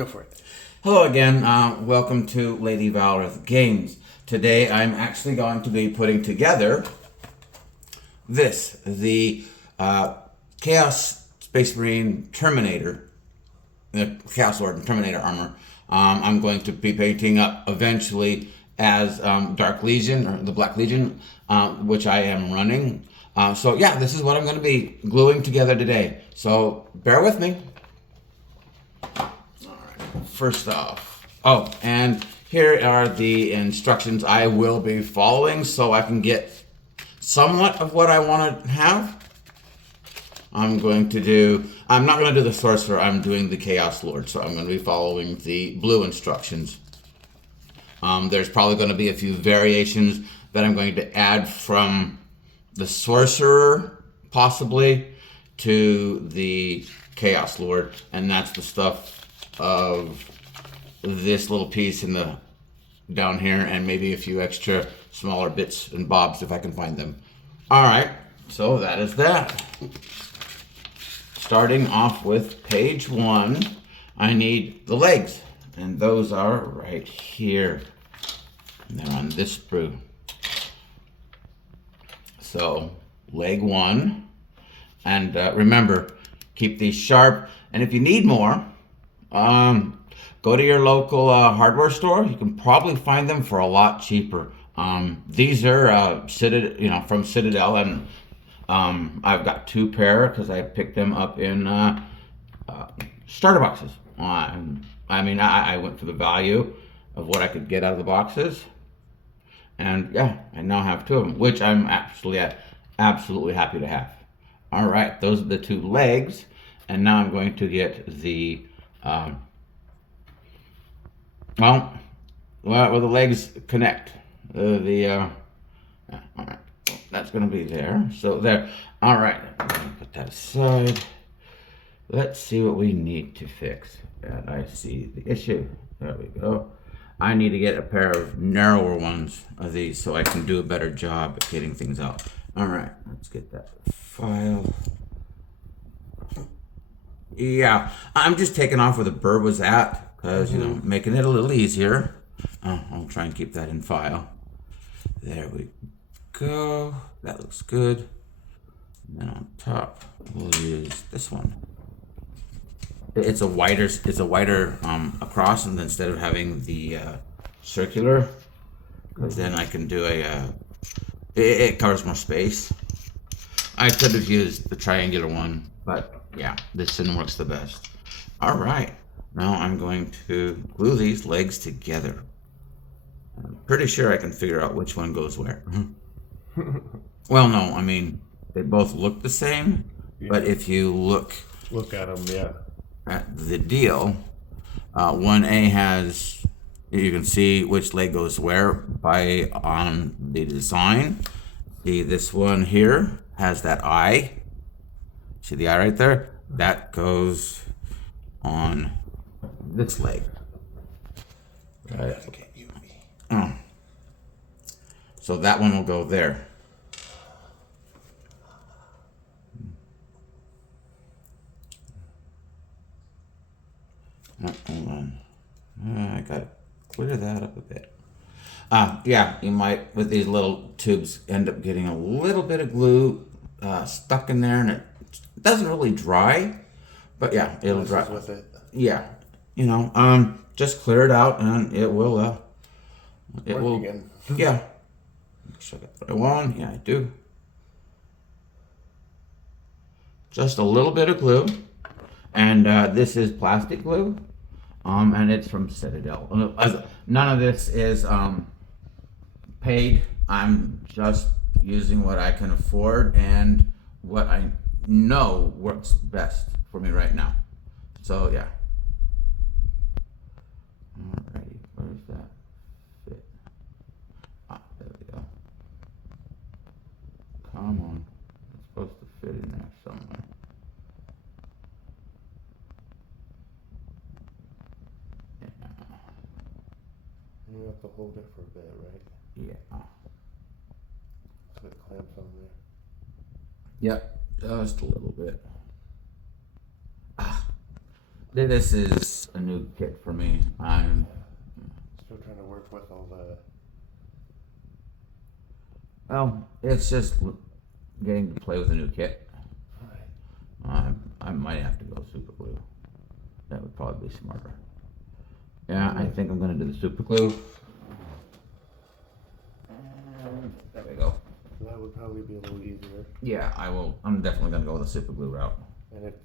Go for it. Hello again. Welcome to Lady Valorith Games. Today I'm actually going to be putting together the Chaos Space Marine Terminator, the Chaos Lord and Terminator armor. I'm going to be painting up eventually as Dark Legion, or the Black Legion, which I am running. So yeah, this is what I'm going to be gluing together today. So bear with me. First off, and here are the instructions I will be following so I can get somewhat of what I want to have. I'm not going to do the Sorcerer, I'm doing the Chaos Lord, so I'm going to be following the blue instructions. There's probably going to be a few variations that I'm going to add from the Sorcerer, possibly, to the Chaos Lord, and that's the stuff of this little piece in the down here, and maybe a few extra smaller bits and bobs if I can find them. All right, so that is that. Starting off with page 1, I need the legs, and those are right here. And they're on this sprue. So leg 1, and remember, keep these sharp, and if you need more, go to your local hardware store. You can probably find them for a lot cheaper. These are from Citadel, and I've got 2 pair because I picked them up in starter boxes. I went for the value of what I could get out of the boxes, and yeah, I now have 2 of them, which I'm absolutely happy to have. All right, those are the 2 legs, and now I'm going to get the where the legs connect. All right, that's going to be there. So there. All right, put that aside. Let's see what we need to fix. And I see the issue. There we go. I need to get a pair of narrower ones of these so I can do a better job at getting things out. All right, let's get that file. Yeah, I'm just taking off where the bird was at because, making it a little easier. I'll try and keep that in file. There we go. That looks good. And then on top, we'll use this one. It's a wider across, and instead of having the circular, because then I can do it covers more space. I could have used the triangular one, but yeah, this one works the best. All right, now I'm going to glue these legs together. I'm pretty sure I can figure out which one goes where. Well, no, I mean, they both look the same, but if you look at them, yeah. At the deal, 1A has, you can see which leg goes where on the design. See, this one here has that eye. See the eye right there? That goes on this leg. Right. So that one will go there. Hold on. I gotta clear that up a bit. Yeah, you might, with these little tubes, end up getting a little bit of glue stuck in there, and it doesn't really dry, but yeah, it'll dry. With it. Yeah, just clear it out, and it will. It will. Again. Yeah. Make sure I got the right one. Yeah, I do. Just a little bit of glue, and this is plastic glue, and it's from Citadel. None of this is paid. I'm just using what I can afford and what I know works best for me right now. So yeah. Alrighty, where's that fit? There we go. Come on. It's supposed to fit in there somewhere. You have to hold it for a bit, right? Yeah. So it clamps on there. Yep, just a little bit. This is a new kit for me. I'm Still trying to work with all the. well. It's just getting to play with a new kit. I might have to go super glue. That would probably be smarter. Yeah, I think I'm gonna do the super glue. There we go. That would probably be a little easier, Yeah, I will. I'm definitely gonna go with the super glue route. and it's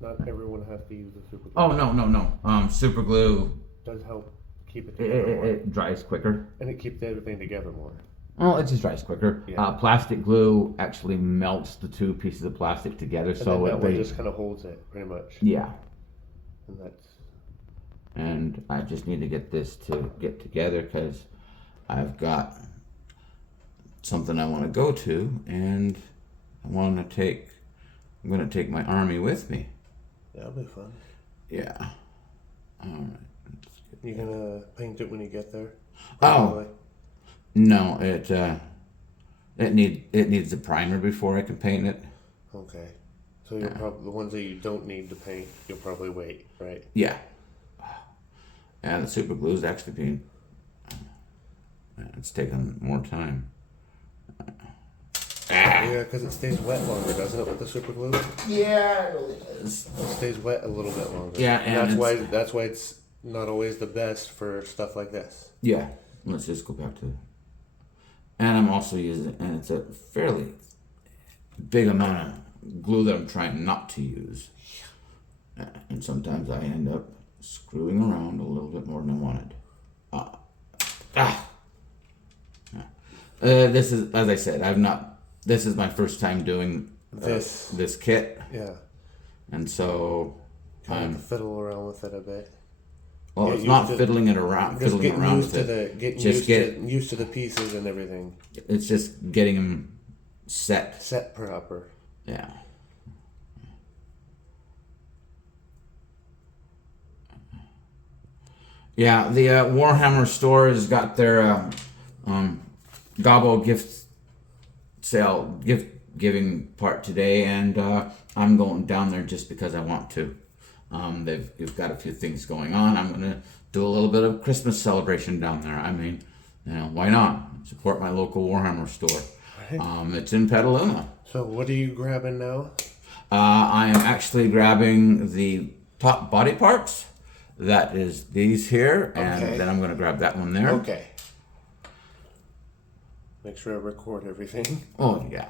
not everyone has to use the super glue. Oh no. Super glue. It does help keep it It, together it, more, it dries quicker. and it keeps everything together more. Well, it just dries quicker. Yeah. Plastic glue actually melts the two pieces of plastic together, And so then that it one just kind of holds it, pretty much. yeah. And that's And I just need to get this to get together because I've got something I want to go to, and I'm going to take my army with me. that'll be fun. Yeah. All right. You gonna paint it when you get there? Oh. Probably. No, it needs a primer before I can paint it. Okay. So you're probably the ones that you don't need to paint. You'll probably wait, right? Yeah. And the super glue is actually being. It's taking more time. Yeah, because it stays wet longer, doesn't it, with the super glue? Yeah, it really is. It stays wet a little bit longer. Yeah, and that's why it's not always the best for stuff like this. Yeah. Let's just go back to. And I'm also using, and it's a fairly big amount of glue that I'm trying not to use. And sometimes I end up screwing around a little bit more than I wanted. This is, as I said, this is my first time doing this kit. Yeah. And so I have to fiddle around with it a bit. well, Get it's used not to- fiddling it around, Just fiddling getting around used with to it. the Just used to the pieces and everything. It's just getting them set. Set proper. Yeah. Yeah, the Warhammer store has got their Gobbo gift sale, gift giving part today, and I'm going down there just because I want to. They've got a few things going on. I'm going to do a little bit of Christmas celebration down there. I mean, why not? Support my local Warhammer store. Right. It's in Petaluma. So what are you grabbing now? I am actually grabbing the top body parts. That is these here, and Okay. then I'm going to grab that one there. Okay. Make sure I record everything. Oh, yeah.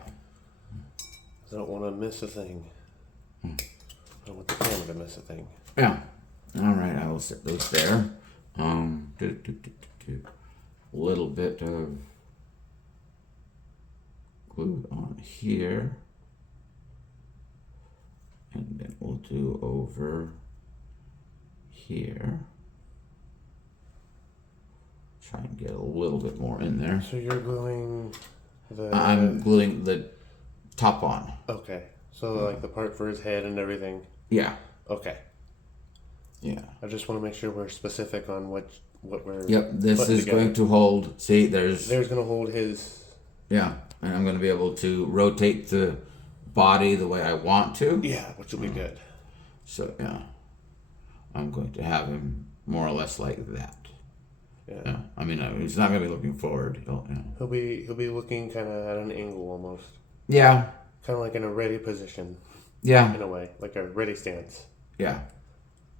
I don't want to miss a thing. I don't want the camera to miss a thing. Yeah. All right, I will set those there. Little bit of glue on here. And then we'll do over here. Try and get a little bit more in there. So you're gluing the. I'm gluing the top on. Okay. So like the part for his head and everything. Yeah. Okay. Yeah. I just want to make sure we're specific on what we're. Yep. This putting is together. going to hold. See, there's. There's gonna hold his. Yeah, and I'm going to be able to rotate the body the way I want to. Yeah, which will be good. So yeah, I'm going to have him more or less like that. Yeah. Yeah. I mean, he's not going to be looking forward. He'll be looking kind of at an angle almost, Yeah. kind of like in a ready position Yeah. in a way, like a ready stance, Yeah.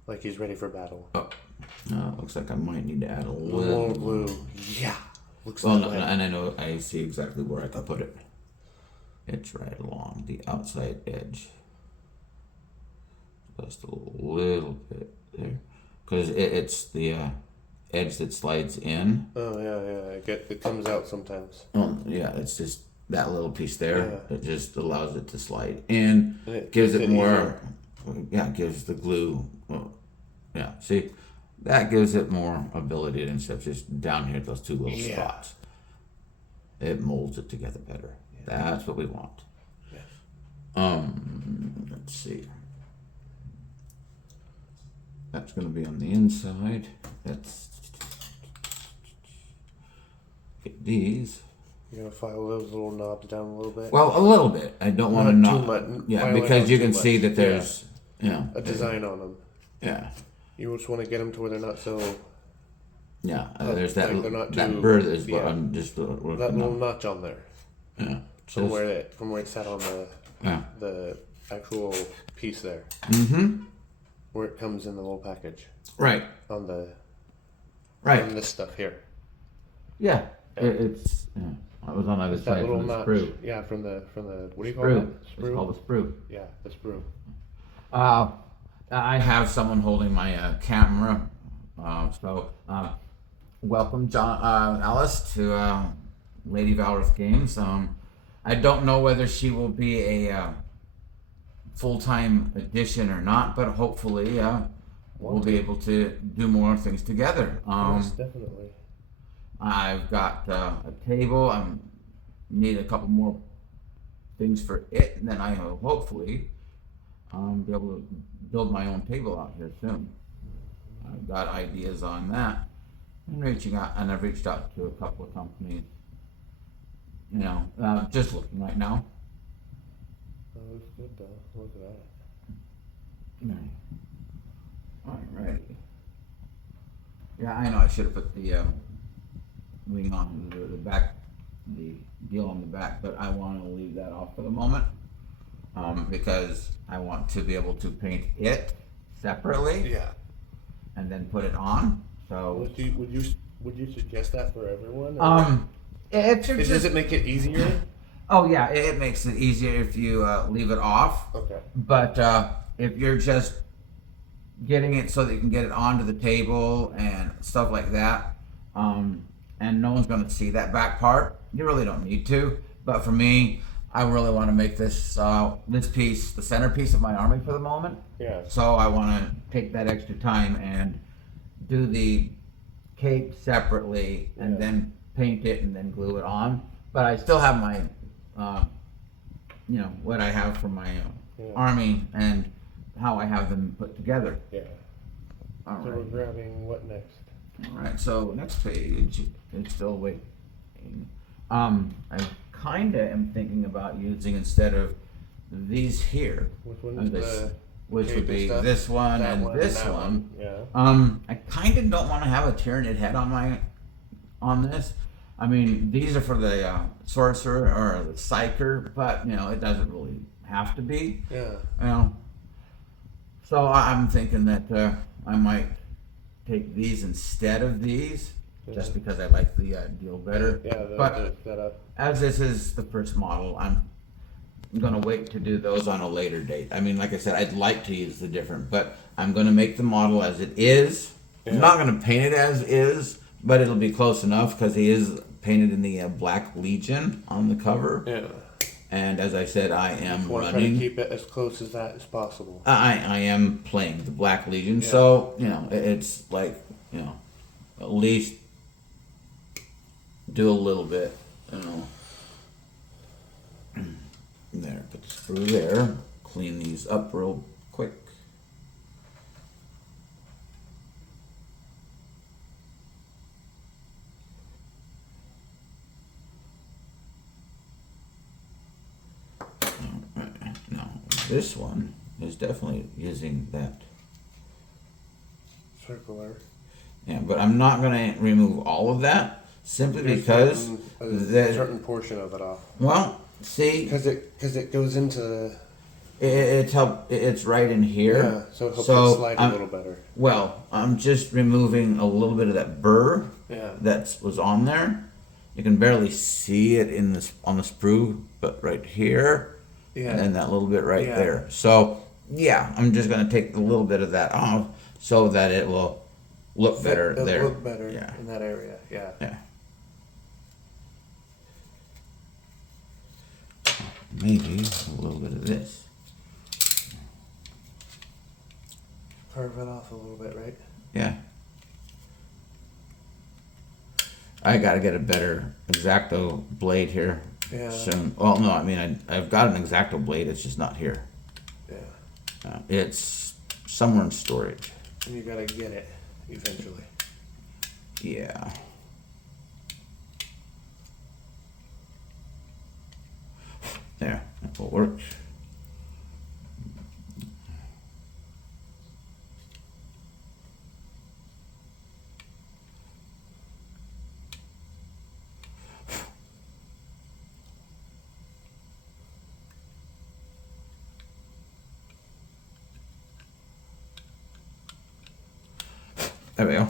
like he's ready for battle. Oh, looks like I might need to add a More little. glue. Yeah. Looks Well, that no, way. and I know I see exactly where I can put it. It's right along the outside edge. Just a little bit there, because it's the edge that slides in. Oh yeah. It comes out sometimes. Oh yeah, it's just that little piece there. Yeah. It just allows it to slide in. And it Gives makes it it more. Yeah, gives the glue. Well, yeah, see, that gives it more ability instead of just down here those two little Yeah. spots. It molds it together better. That's what we want. Yeah. Let's see. That's going to be on the inside. That's get these. You're gonna file those little knobs down a little bit. Well, a little bit. I don't want to Not not. too much. Yeah, File it because out you too can much. see that there's, a design on them. Yeah. You just want to get them to where they're not so Yeah, there's that like they're not that too- bird is what yeah. I'm just that working little on. notch on there Yeah. from Just, where it sat on yeah. the actual piece there, Mm-hmm. where it comes in the little package Right. on the Right. on this stuff here. Yeah. It's yeah. I was on the other That side little from the notch. sprue. Yeah, from the what do you call Sprue. that? It's called a sprue. Yeah, the sprue. I have someone holding my camera. Welcome, John, Alice, to Lady Valorous Games. I don't know whether she will be a full-time addition or not, but hopefully we'll be able to do more things together. Yes, definitely. I've got a table. I need a couple more things for it, and then I will hopefully be able to build my own table out here soon. I've got ideas on that. And I've reached out to a couple of companies. You know, just looking right now. That looks good though. Look at that. Alrighty. Yeah, I know I should have put the wing on the back, the deal on the back, but I want to leave that off for the moment because I want to be able to paint it separately Yeah. and then put it on. So Would you suggest that for everyone? if you're Does just it make it easier? oh yeah, it makes it easier if you leave it off. Okay. But if you're just getting it so that you can get it onto the table and stuff like that, and no one's going to see that back part, you really don't need to. But for me, I really want to make this this piece the centerpiece of my army for the moment. Yeah. So I want to take that extra time and do the cape separately and Yeah. then paint it and then glue it on. But I still have my, you know, what I have for my army and how I have them put together. Yeah. All So right. we're grabbing what next? All right. So next page, it's still waiting. I kind of am thinking about using instead of these here, Which one is the which cape would and be stuff? this one That and one this that one. Yeah. I kind of don't want to have a Tyranid head on this. I mean, these are for the sorcerer or the psyker, but you know, it doesn't really have to be. Yeah. You know, so I'm thinking that I might take these instead of these, just because I like the deal better. Yeah. But The setup. as this is the first model, I'm gonna wait to do those on a later date. I mean, like I said, I'd like to use the different, but I'm gonna make the model as it is. I'm not gonna paint it as is, but it'll be close enough because he is painted in the Black Legion on the cover. Yeah. And as I said, I am Want to try to running. keep it as close as that as possible. I am playing the Black Legion, so you know it's like you know at least do a little bit, you know. There, put the screw there. Clean these up real quick. Alright, now this one is definitely using that. Circular. Yeah, but I'm not gonna remove all of that simply There's because a certain portion of it off. well, see, Because it goes into it's right in here. yeah, so it helps So, it slide a little better. Well, I'm just removing a little bit of that burr Yeah. that was on there. You can barely see it in this on the sprue, but right here, Yeah. and then that little bit right Yeah. there. So yeah, I'm just gonna take a little bit of that off so that it will look better It'll there. look better Yeah. in that area. Yeah. Yeah. Maybe a little bit of this. Carve it off a little bit, right? Yeah. I gotta get a better X-Acto blade here Yeah. soon. Well, no, I mean, I've got an X-Acto blade, it's just not here. Yeah. It's somewhere in storage. And you gotta get it eventually. Yeah. There, that will work. There we go.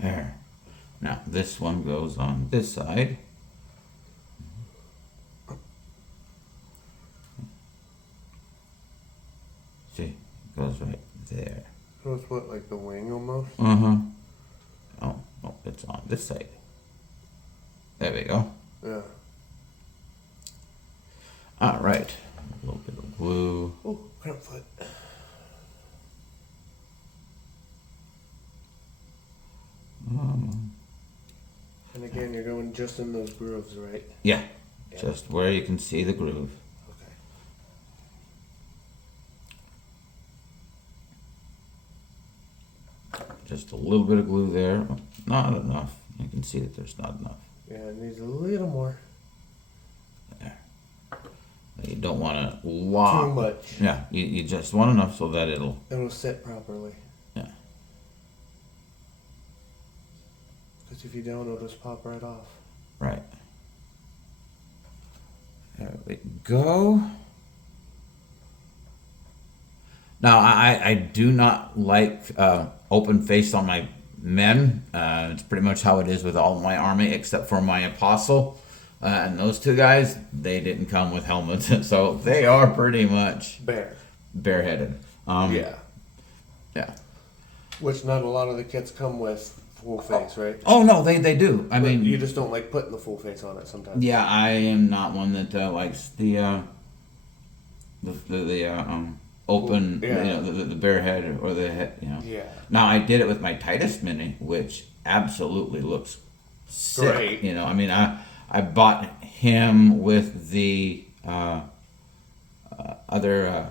There. Now this one goes on this side. See, it goes right there. So it's what, like the wing almost? Uh-huh. Oh, it's on this side. There we go. Yeah. All right. A little bit of glue. Oh, cramp foot. And again, you're going just in those grooves, right? Yeah, just where you can see the groove. Okay. Just a little bit of glue there. Not enough. You can see that there's not enough. Yeah, it needs a little more. There. You don't want to lock. Too much. Yeah, you just want enough so that it'll. It'll sit properly. Yeah. Because if you don't, it'll just pop right off. Right. There we go. Now, I do not like open face on my men. It's pretty much how it is with all my army, except for my apostle. And those two guys, they didn't come with helmets, so they are pretty much bareheaded. Yeah. Yeah. Which not a lot of the kits come with full face, right? Oh no, they do. I But mean, you just don't like putting the full face on it sometimes. yeah, I am not one that likes the open, Yeah. you know, the bare head or the head, you know. Yeah. Now I did it with my Titus Mini, which absolutely looks sick. Great. You know, I mean, I bought him with the other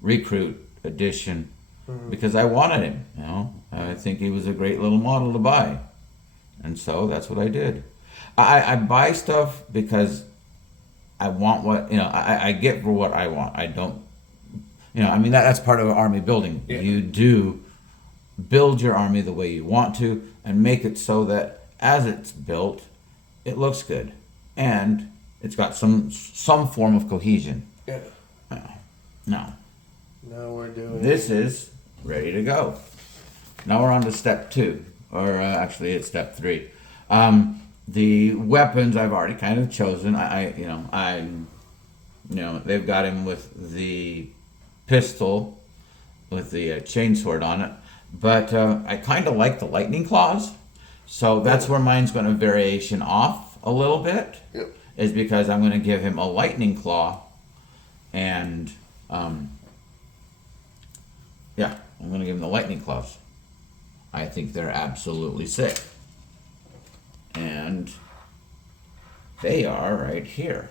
recruit edition because I wanted him. You know, I think he was a great little model to buy, and so that's what I did. I buy stuff because I want what, you know, I get for what I want. I don't, you know, I mean, that's part of army building. Yeah. You do build your army the way you want to and make it so that as it's built, it looks good and it's got some form of cohesion. Yeah. Now, Now we're doing. this is ready to go. Now we're on to step 2, or actually it's step 3. The weapons I've already kind of chosen. They've got him with the pistol with the chainsword on it, but I kind of like the lightning claws, so that's where mine's going to variation off a little bit. Yep. Is because I'm going to give him a lightning claw, and I'm going to give him the lightning claws. I think they're absolutely sick. And they are right here.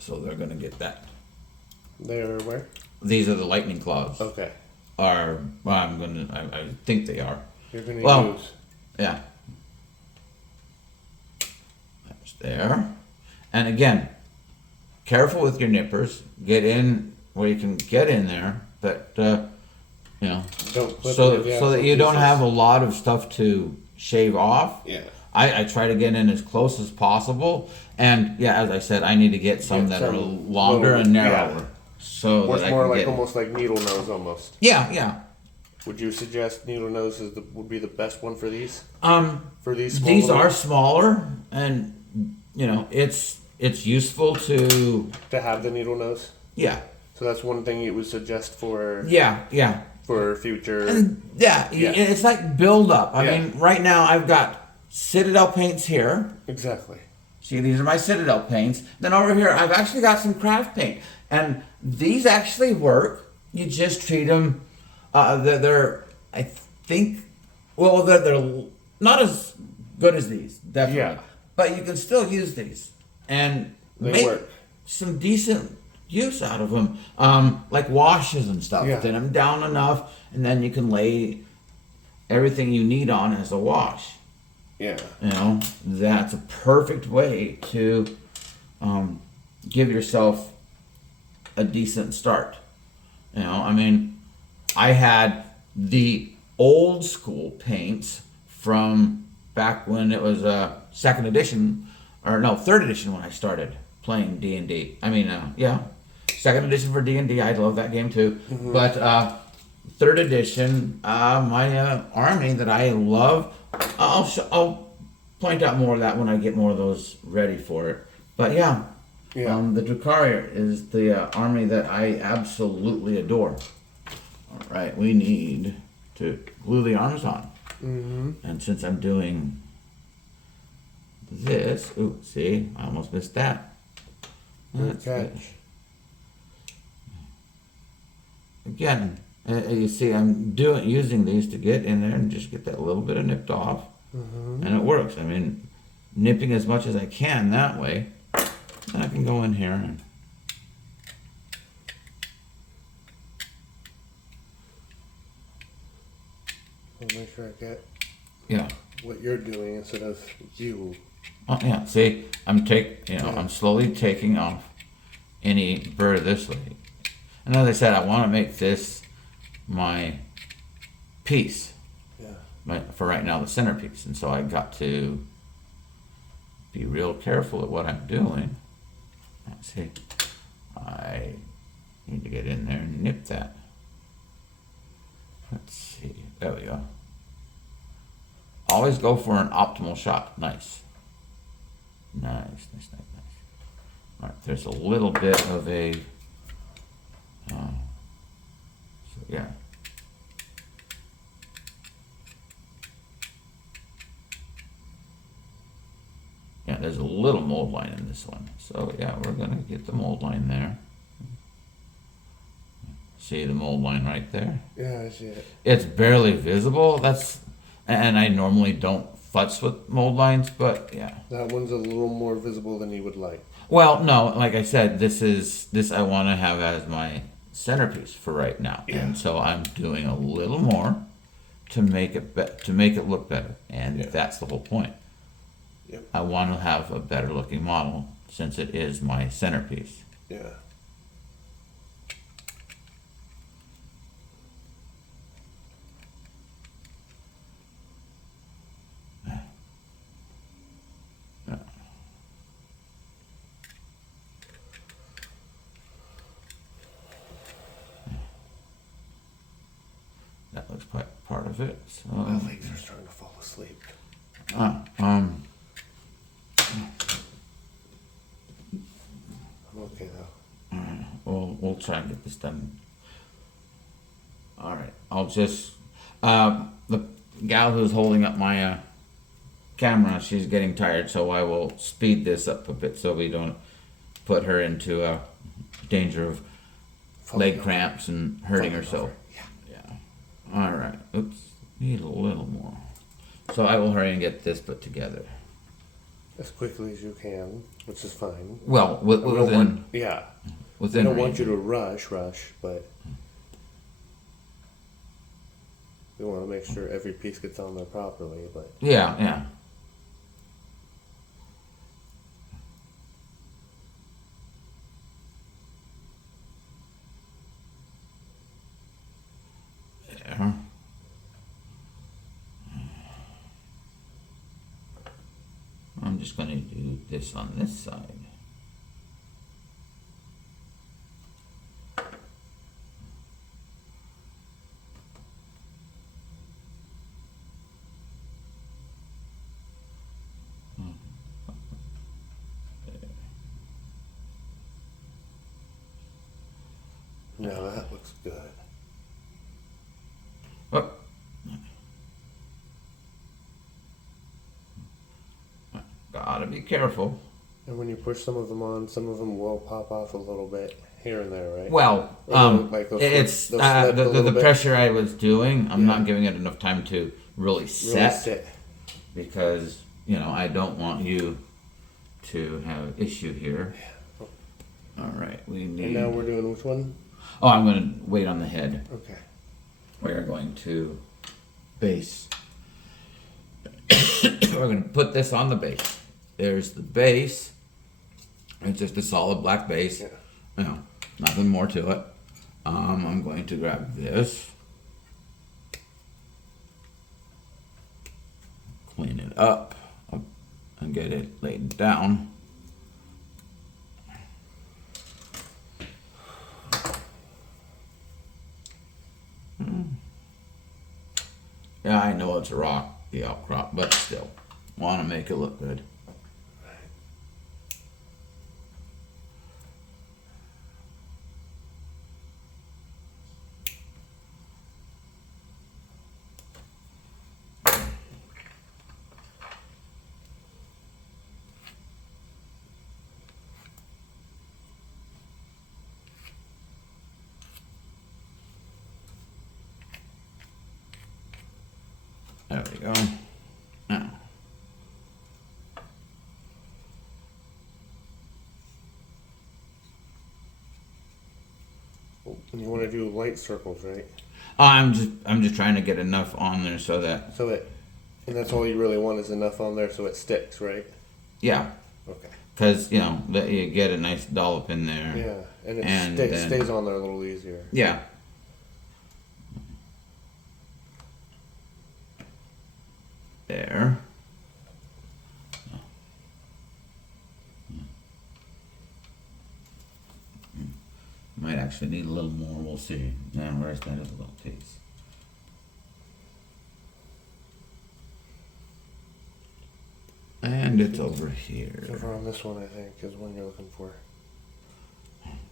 So they're going to get that. They are where? These are the lightning claws. Okay. I think they are. You're gonna use. Yeah. That's there. And again, careful with your nippers. Get in where you can get in there, but Don't clip so it if you have that some you don't pieces. have a lot of stuff to shave off. Yeah. I try to get in as close as possible, and yeah, as I said, I need to get some Get that are some longer little- and narrower, yeah. so Or that it's I more can like get. almost like needle nose almost. Yeah. Would you suggest needle nose would be the best one for these? Um, For these small these little- are smaller, and it's useful to to have the needle nose. yeah. So that's one thing you would suggest for Yeah. for future. And Yeah. it's like build up. I Yeah. mean, right now I've got Citadel paints here. Exactly. See, these are my Citadel paints. Then over here, I've actually got some craft paint, and these actually work. You just treat them. They're I think, well, they're not as good as these, definitely. Yeah. But you can still use these and They make work. some decent use out of them, like washes and stuff. Yeah. Thin them down enough, and then you can lay everything you need on as a wash. Yeah. That's a perfect way to give yourself a decent start. I mean, I had the old school paints from back when it was second edition, or no, third edition when I started playing D&D. I mean, yeah, second edition for D&D. I love that game too. But third edition, my army that I love. I'll point out more of that when I get more of those ready for it. But yeah, the Drukhari is the army that I absolutely adore. All right, we need to glue the arms on. And since I'm doing this, ooh, see, I almost missed that. That's good. Again, you see, I'm using these to get in there and just get that little bit of nipped off, and it works. I mean, nipping as much as I can that way, then I can go in here and I'll make sure I get yeah. what you're doing instead of you. Oh yeah, see, I'm slowly taking off any burr this way. And as I said, I want to make this my piece. For right now, the centerpiece. And so I got to be real careful at what I'm doing. Let's see, I need to get in there and nip that. Let's see, there we go. Always go for an optimal shot. Nice. Nice. All right, there's a little bit of a, so yeah. Yeah, there's a little mold line in this one. So yeah, we're gonna get the mold line there. See the mold line right there? Yeah, I see it. It's barely visible. And I normally don't futz with mold lines, but yeah. That one's a little more visible than you would like. Well, no, like I said, this I want to have as my centerpiece for right now, and so I'm doing a little more to make it look better, and that's the whole point. Yep. I want to have a better looking model since it is my centerpiece. Yeah. That looks part of it. So, My legs are starting to fall asleep. I'm okay though. we'll try and get this done. All right, I'll just the gal who's holding up my camera, she's getting tired, so I will speed this up a bit so we don't put her into danger of leg cramps and hurting herself. Yeah. All right. Oops. Need a little more. So I will hurry and get this put together. As quickly as you can, which is fine. Well, within I within don't want range. you to rush, but we want to make sure every piece gets on there properly. But Yeah. There. I'm just going to do this on this side. now that looks good. Oh. Gotta be careful. And when you push some of them on, some of them will pop off a little bit here and there, right? Well, Like they'll it's slip a little the bit. pressure I was doing. I'm not giving it enough time to really Really set sit. because I don't want you to have an issue here. All right, we need. And now we're doing which one? Oh, I'm going to wait on the head. Okay. We are going to base. We're going to put this on the base. There's the base. It's just a solid black base. Yeah. Nothing more to it. I'm going to grab this. it up and get it laid down. Yeah, I know it's a rock, the outcrop, but still, want to make it look good. There we go. Now, You want to do light circles, right? I'm just trying to get enough on there so that, And that's all you really want is enough on there so it sticks, right? yeah, Okay. because that you get a nice dollop in there. Yeah, and it And then- stays on there a little easier. Yeah. There. Might actually need a little more, we'll see. Now, where's that other little piece? And it's over It's here. over on this one, I think, is one you're looking for.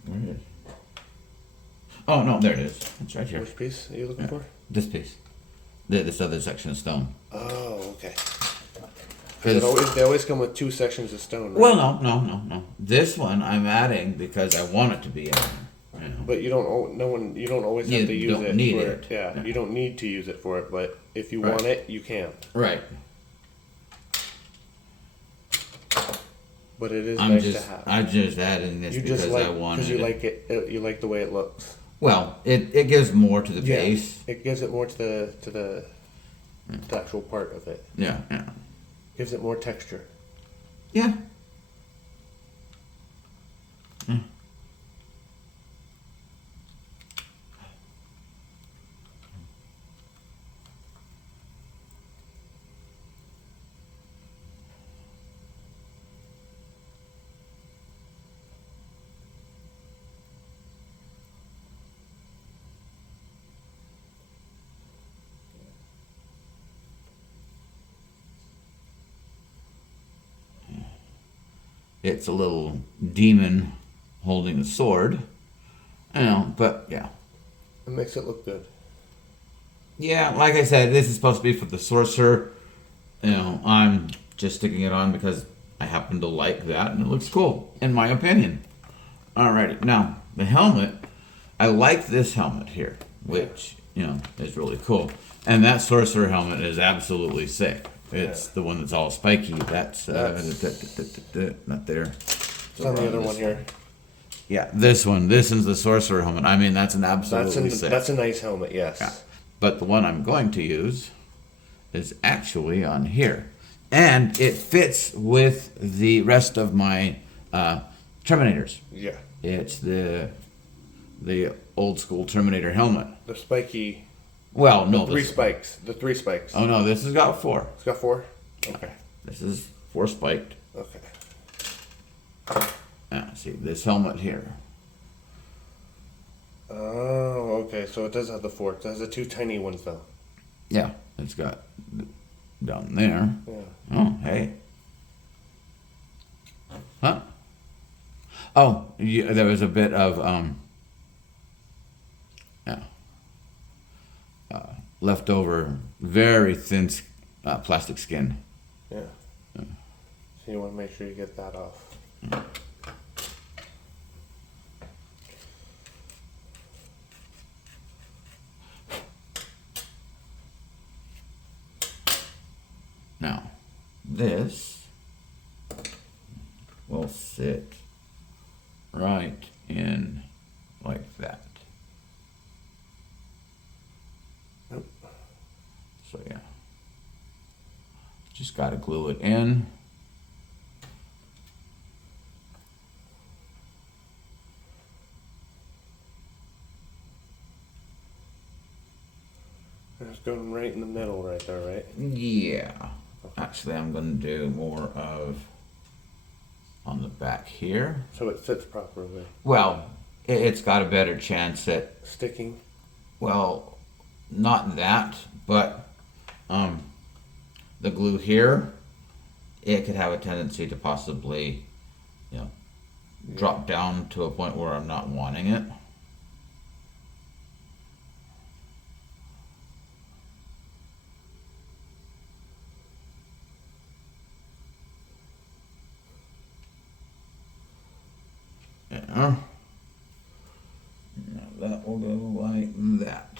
Where is it? Oh, no, there it is. It's right here. Which piece are you looking for? This piece. This other section of stone. Oh, okay. 'Cause- They always come with two sections of stone, right? well, no. This one I'm adding because I want it to be in there. But you don't. You don't always You have to use don't it. need for it. Yeah, Yeah. you don't need to use it for it. But if you Right. want it, you can. Right. But it is I'm nice just to have. I'm just adding this You because just like I wanted because you it. like it. You like the way it looks. Well, it gives more to the base. It gives it more to the actual part of it. Yeah. Gives it more texture. Yeah. It's a little demon holding a sword. But yeah. It makes it look good. Yeah, like I said, this is supposed to be for the sorcerer. I'm just sticking it on because I happen to like that and it looks cool, in my opinion. Alrighty, now, the helmet, I like this helmet here, which, is really cool. And that sorcerer helmet is absolutely sick. It's the one that's all spiky. That's not there. It's on the other one here. Yeah, this one. This is the sorcerer helmet. I mean, that's an absolutely sick. That's a nice helmet. Yes. Yeah. But the one I'm going to use is actually on here. And it fits with the rest of my Terminators. Yeah. It's the old school Terminator helmet. The spiky. Well, no. The three spikes. Oh, no, this has got 4. It's got 4? Okay. This is 4 spiked. Okay. See, this helmet here. Oh, okay. So it does have the 4. It has the 2 tiny ones, though. Yeah, it's got down there. Yeah. Oh, hey. Huh? Oh, yeah, there was a bit of leftover, very thin plastic skin. Yeah. So you want to make sure you get that off. Now, this will sit right in like that. Yep. So yeah, just got to glue it in. It's going right in the middle right there, right? Yeah, Actually, I'm going to do more of on the back here. So it sits properly. Well, it's got a better chance at, Sticking. well, not that, but the glue here, it could have a tendency to possibly, you know, drop down to a point where I'm not wanting it. Yeah. Now that will go like that.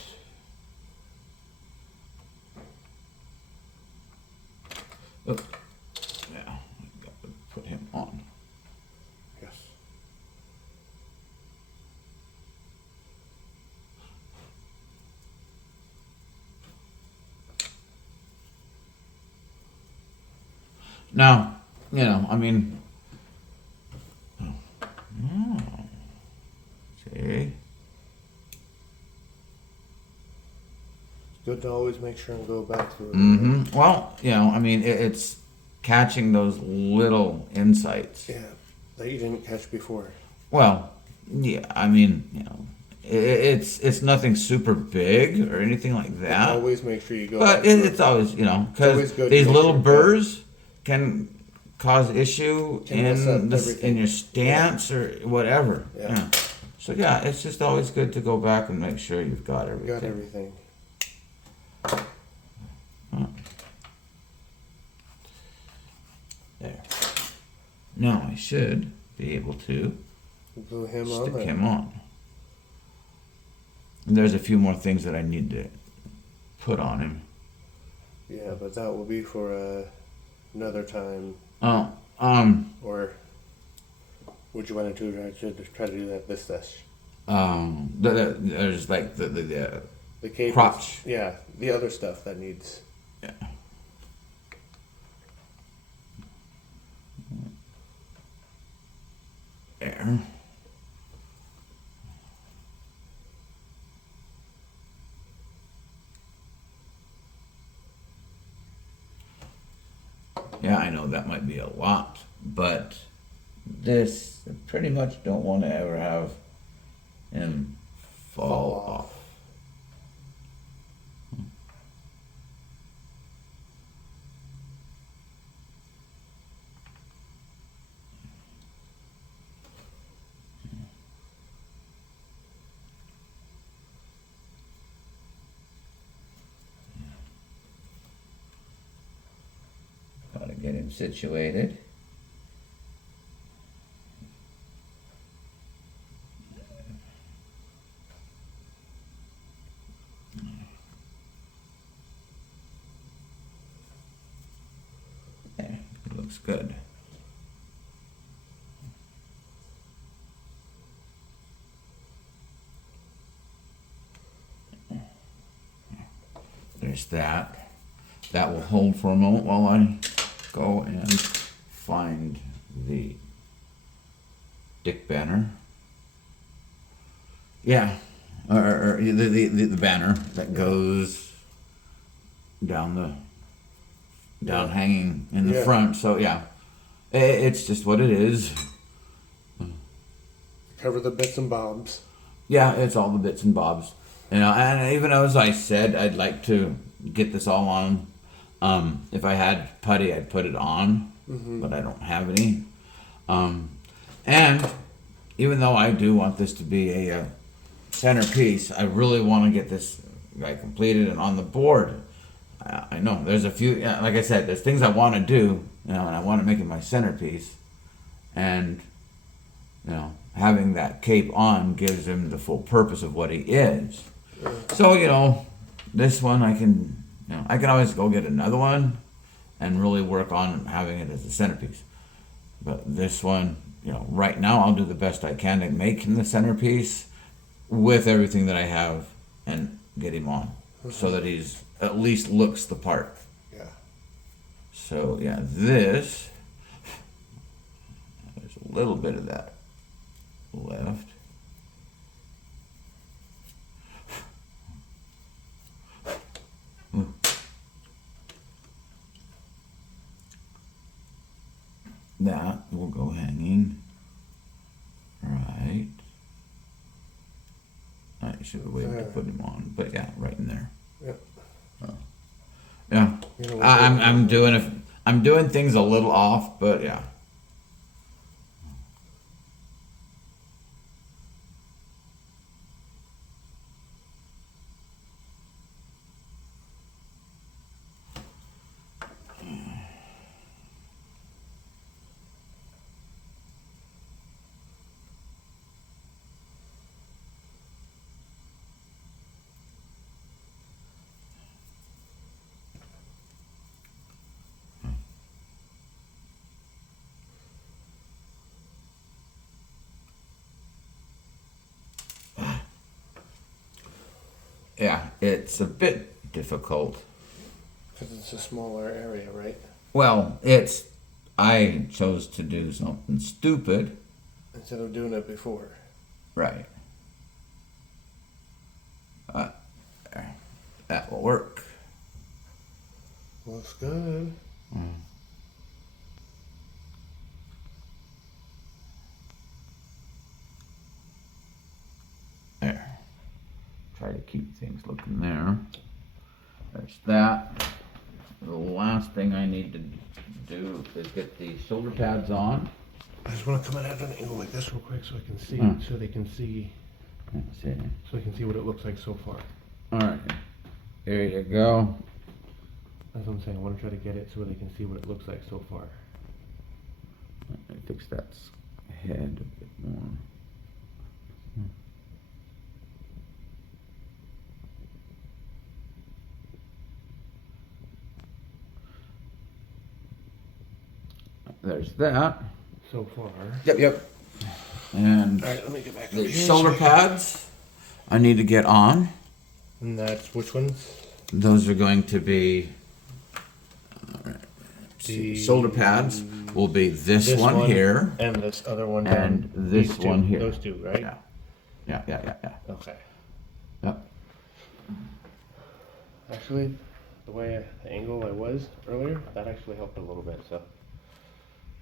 Oh, yeah, I got to put him on. Yes. Now, you know, I mean, see, It's good to always make sure and go back to it. well, you know, I mean, it's catching those little insights. Yeah, that you didn't catch before. Well, yeah, I mean, you know, it's nothing super big or anything like that. Always make sure you go But back to it's always, you know, always because good to these make little sure- burrs can cause issue Can mess up in everything. your stance or whatever. Yeah. So yeah, it's just always good to go back and make sure you've got everything. Got everything. There. Now I should be able to Glue him on stick there. him on. And there's a few more things that I need to put on him. Yeah, but that will be for another time. Oh, Or would you want to try to do that this session? there's like the The cape. crotch. Yeah, the other stuff that needs. Yeah. There. Yeah, I know that might be a lot, but this I pretty much don't want to ever have him fall off. Gotta get him situated. There, it looks good. There's that. That will hold for a moment while I go and find the Dick banner. Yeah, or the banner that goes down hanging in the Yeah. front. So yeah, it's just what it is. Cover the bits and bobs. Yeah, it's all the bits and bobs. You know, and even as I said, I'd like to get this all on. If I had putty, I'd put it on, but I don't have any. And even though I do want this to be a centerpiece, I really want to get this guy completed and on the board. I know there's a few, like I said, there's things I want to do, you know, and I want to make it my centerpiece. And, you know, having that cape on gives him the full purpose of what he is. So, you know, this one I can, you know, I can always go get another one and really work on having it as a centerpiece. But this one, you know, right now I'll do the best I can to make him the centerpiece with everything that I have and get him on so that he's at least looks the part. Yeah. So yeah, this, there's a little bit of that left. that will go hanging right. I should have waited to put him on, but yeah, right in there. Yep. Yeah, You know, I'm doing things a little off, but yeah. Yeah, it's a bit difficult. because it's a smaller area, right? Well, I chose to do something stupid. Instead of doing it before. Right. That will work. Looks good. There. Try to keep things looking there. There's that. The last thing I need to do is get the shoulder pads on. I just want to come at an angle like this real quick so I can see, Mm. so they can see, Let's see. so I can see what it looks like so far. All right. There you go. That's what I'm saying. I want to try to get it so they can see what it looks like so far. Let me fix that head a bit more. There's that. So far. Yep. And All right, let me get back. the over here shoulder so I can- pads I need to get on. And that's which ones? Those are going to be The- shoulder pads will be this, This one, here and this other one and down. this These two. one here. Those two, right? Yeah. Okay. Yep. Actually, the way the angle I was earlier, that actually helped a little bit. So.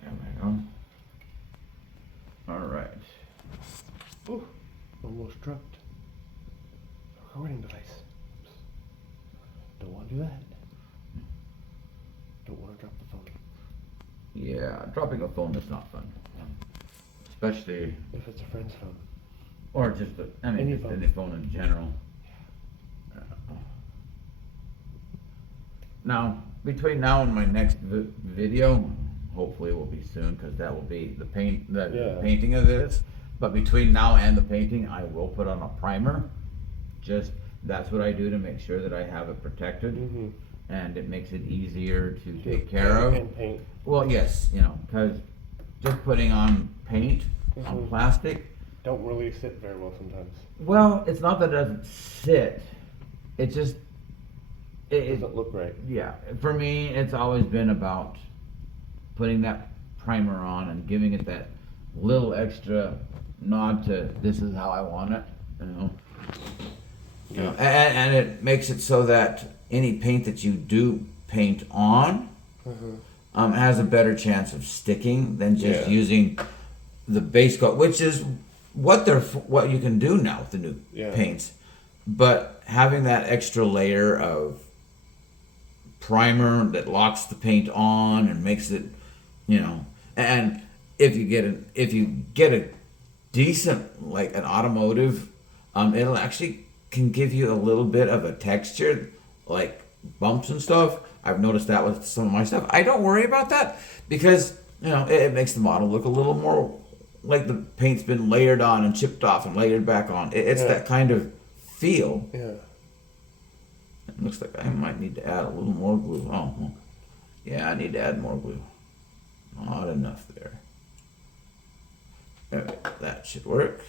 There we go. All right. Ooh, almost dropped. Recording device. Oops. Don't want to do that. Don't want to drop the phone. Yeah, dropping a phone is not fun, especially If it's a friend's phone. or just Any phone. any phone in general. Now, between now and my next video, hopefully it will be soon because that will be the painting of this. But between now and the painting, I will put on a primer. Just that's what I do to make sure that I have it protected, Mm-hmm. and it makes it easier to take care of. And paint. Well, yes, because just putting on paint on Mhm. plastic. Don't really sit very well sometimes. Well, it's not that it doesn't sit. It just It doesn't look right. yeah. For me, it's always been about putting that primer on and giving it that little extra nod to this is how I want it. Yeah. And it makes it so that any paint that you do paint on has a better chance of sticking than just Yeah. using the base coat, which is what you can do now with the new Yeah. paints. But having that extra layer of primer that locks the paint on and makes it, and if you get a decent, like an automotive, it'll actually can give you a little bit of a texture, like bumps and stuff. I've noticed that with some of my stuff. I don't worry about that because it makes the model look a little more like the paint's been layered on and chipped off and layered back on. It's Yeah. that kind of feel. Yeah. It looks like I might need to add a little more glue. Oh, well, yeah, I need to add more glue. Not enough there. Alright, that should work.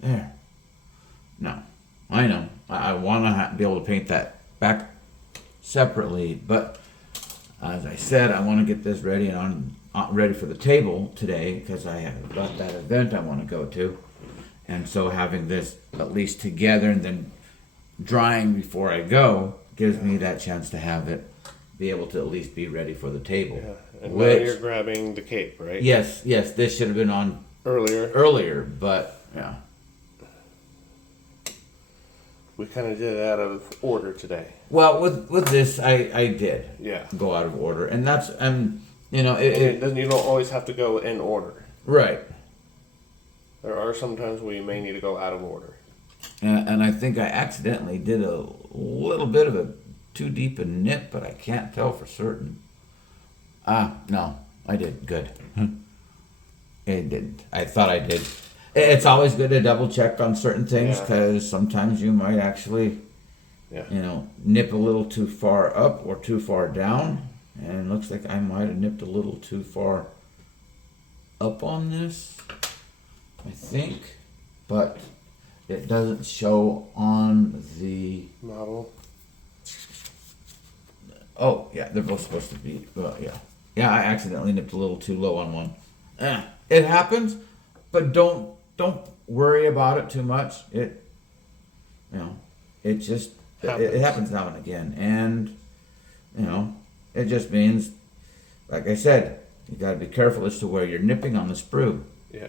There. No, I know. I want to be able to paint that back separately, but as I said, I want to get this ready and ready for the table today because I have got that event I want to go to, and so having this at least together and then drying before I go gives me that chance to have it be able to at least be ready for the table. Yeah. And now you're grabbing the cape, right? Yes, this should have been on Earlier. but yeah. We kind of did it out of order today. Well, with this, I did Yeah. go out of order, and that's you know You don't always have to go in order. right. There are some times where you may need to go out of order. And I think I accidentally did a little bit of a too deep a knit, but I can't tell for certain. No, I did good. It didn't. I thought I did. It's always good to double check on certain things Yeah. because sometimes you might actually, Yeah. nip a little too far up or too far down. And it looks like I might have nipped a little too far up on this, I think. But it doesn't show on the... Model. Oh, yeah, they're both supposed to be... Well, yeah. Yeah, I accidentally nipped a little too low on one. It happens, but don't worry about it too much. It just it happens now and again, and it just means, like I said, you got to be careful as to where you're nipping on the sprue. Yeah.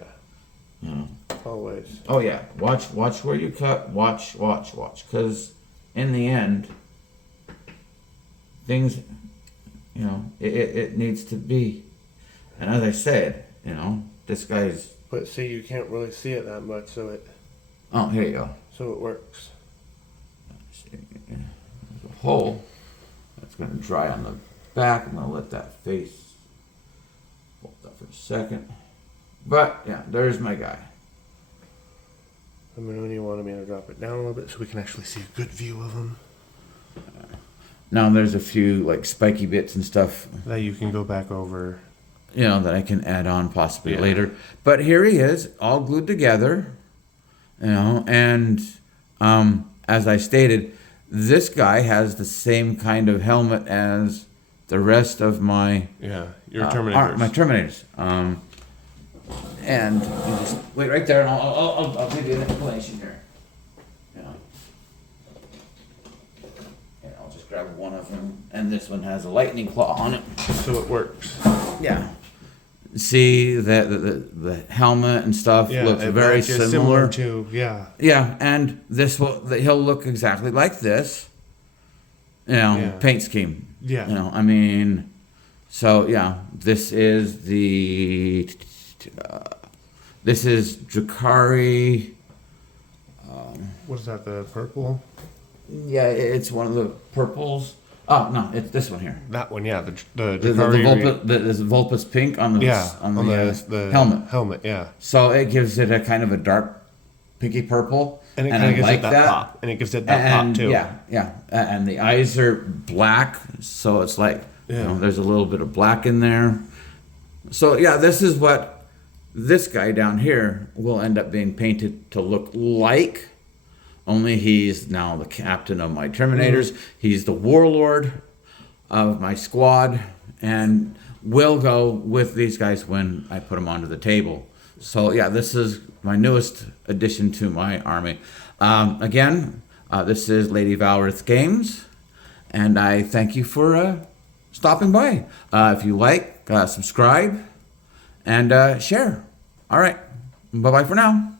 Always. Oh yeah, watch where you cut. Watch, because in the end, things, it needs to be. And as I said, this guy's. But see, you can't really see it that much, so it Oh, here you go. works. There's a hole that's going to dry on the back. I'm going to let that face hold that for a second. But yeah, there's my guy. I mean, when you wanted me to drop it down a little bit so we can actually see a good view of them. Now there's a few like spiky bits and stuff That you can go back over. that I can add on possibly Yeah. later. But here he is, all glued together. And as I stated, this guy has the same kind of helmet as the rest of my Yeah, your Terminators. my Terminators. And you just wait right there, and I'll give you an explanation here. Here, I'll just grab one of them, and this one has a lightning claw on it. So it works. Yeah. See that the helmet and stuff looks it very matches similar. to Yeah, and he'll look exactly like this. Paint scheme. Yeah. I mean, so yeah, this is Drakari. What is that? The purple? Yeah, it's one of the purples. Oh no, it's this one here. That one, yeah. The There's Vulpus pink on the the helmet. Helmet, yeah. So it gives it a kind of a dark pinky purple, And it kind of gives it that pop. And it gives it that pop too. Yeah. And the eyes are black, so it's like there's a little bit of black in there. So yeah, this is what this guy down here will end up being painted to look like. Only he's now the captain of my Terminators. He's the warlord of my squad, and will go with these guys when I put them onto the table. So yeah, this is my newest addition to my army. Again, this is Lady Valorith Games, and I thank you for stopping by. If you like, subscribe and share. All right, bye-bye for now.